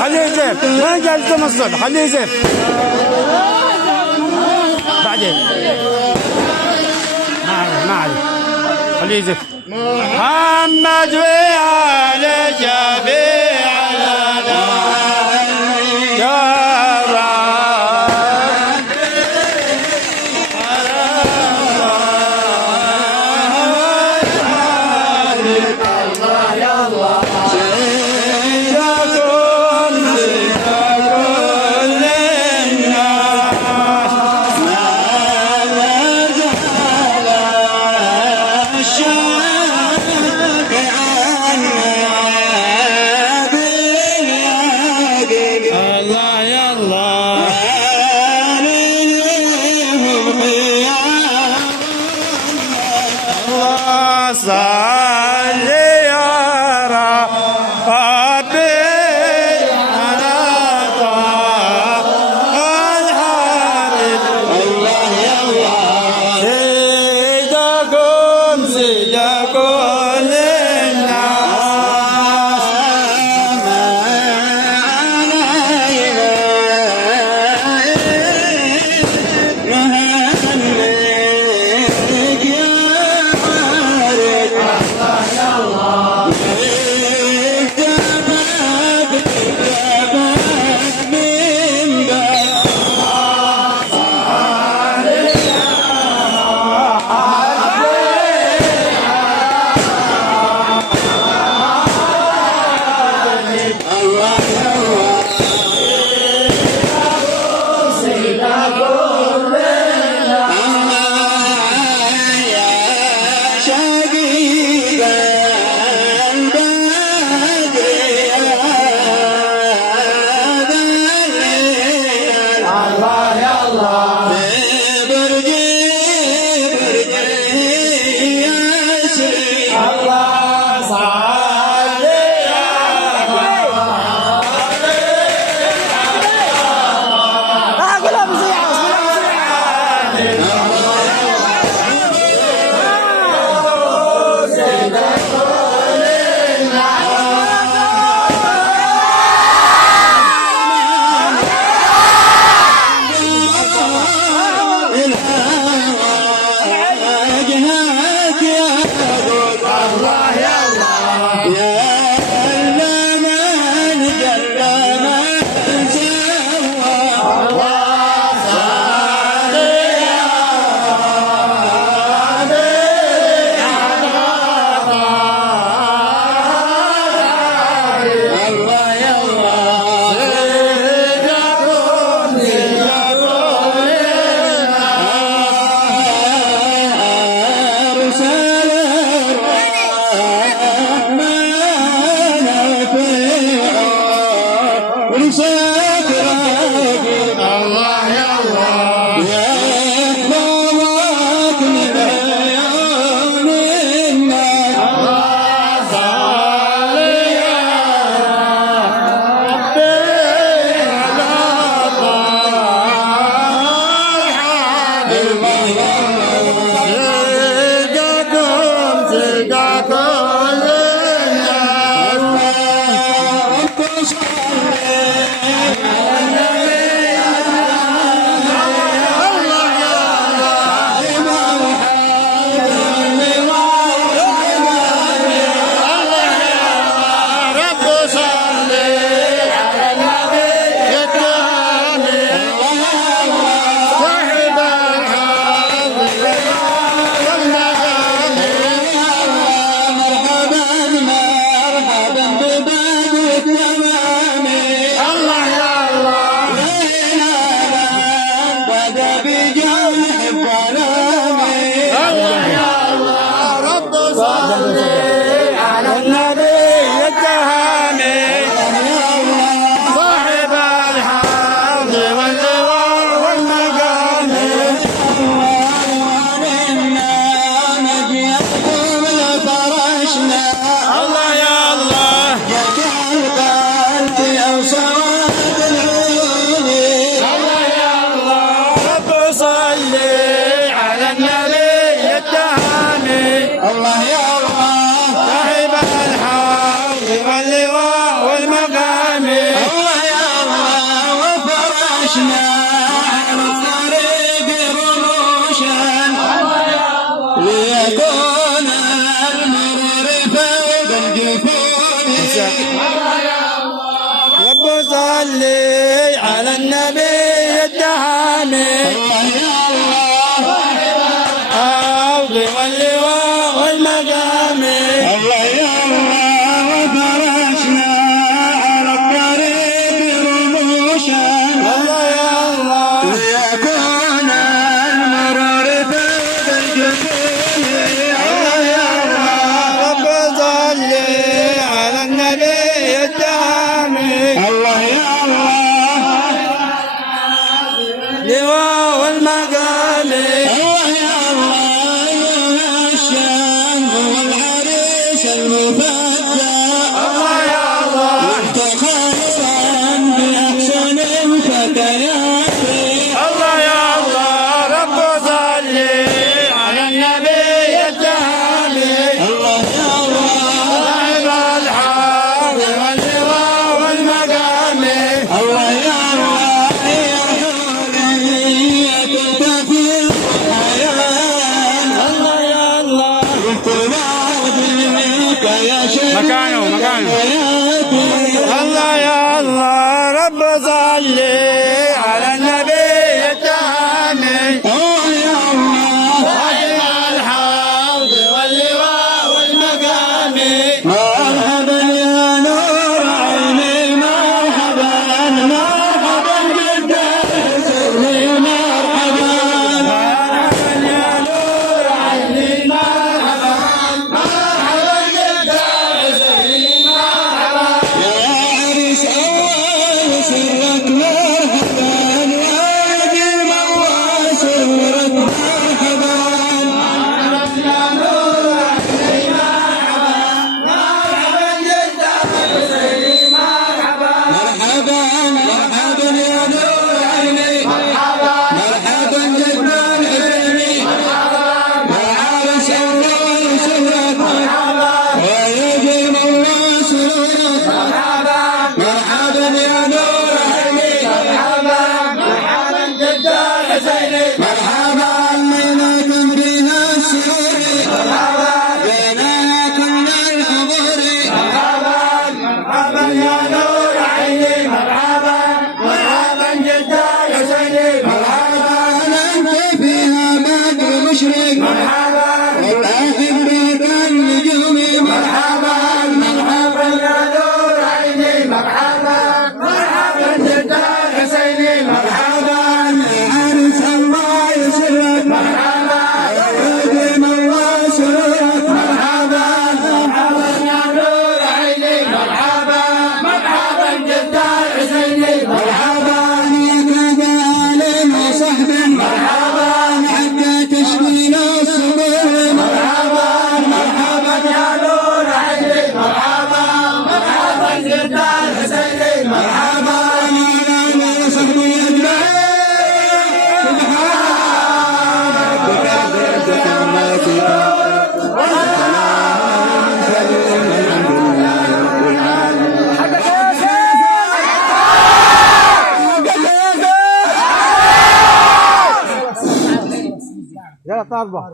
خليه يزف وين جالس تمصد خليه يزف بعدين ما عليه خليه يزف محمد وآل شفيع رب صلي على النبي الدهامي أوضي واللواء والمقامي الله يا الله وفرشنا على الطريق رموشا الله يا الله ليكون المرور فوق الجبين الله يا الله رب صلي على النبي الدهامي الله يا الله لواء والمقامي الله يا الله يا الشام والعريس المفدى الله يا الله وانت خيرا بأحسن الفتيات الله يا الله رب صلي على النبي الدهامي الله يا الله صاحب الحق واللواء والمقامي الله يا الله يا حورية تفيض الحياة الله يا الله وارتباط منك يا شيخ مكانه حياتي الله يا الله رب صلي على النبي الدهامي الله يا الله صاحب الحوض واللواء والمقامي مرحبا يا نور عيني مرحبا مرحبا جدا سري مرحبا مرحبا يا نور عيني مرحبا مرحبا جدا سيدي مرحبا يا عريس أول سرك مرحبا وادم الله سرك مرحبا يا نور عيني مرحبا مرحبا جدا سيدي مرحبا مرحبا مرحبا يا نور عيني مرحبا جدا حسيني والعرس الله سرك ويديم الله سرك مرحبا يا نور عيني مرحبا جدا حسيني مرحبا بينكم فيها السرور بينكم الحضور مرحبا يا نور عيني مرحبا مرحبا جدا حسيني مرحبا انت فيها بدر مشرق والاحبه النجوم مرحبا مرحبا يا نور عيني مرحبا مرحبا جدا حسيني مرحبا عرس الله يسرك مرحبا ويديم الله سرورك مرحبا مرحبا يا نور عيني مرحبا مرحبا جدا حسيني مرحبا عليك بآل وصحب مرحبا حتى تشفينا الصدور مرحبا مرحبا يا نور عيني مرحبا مرحبا جدا حسيني مرحبا على صحبي أجمعين يلا طالبه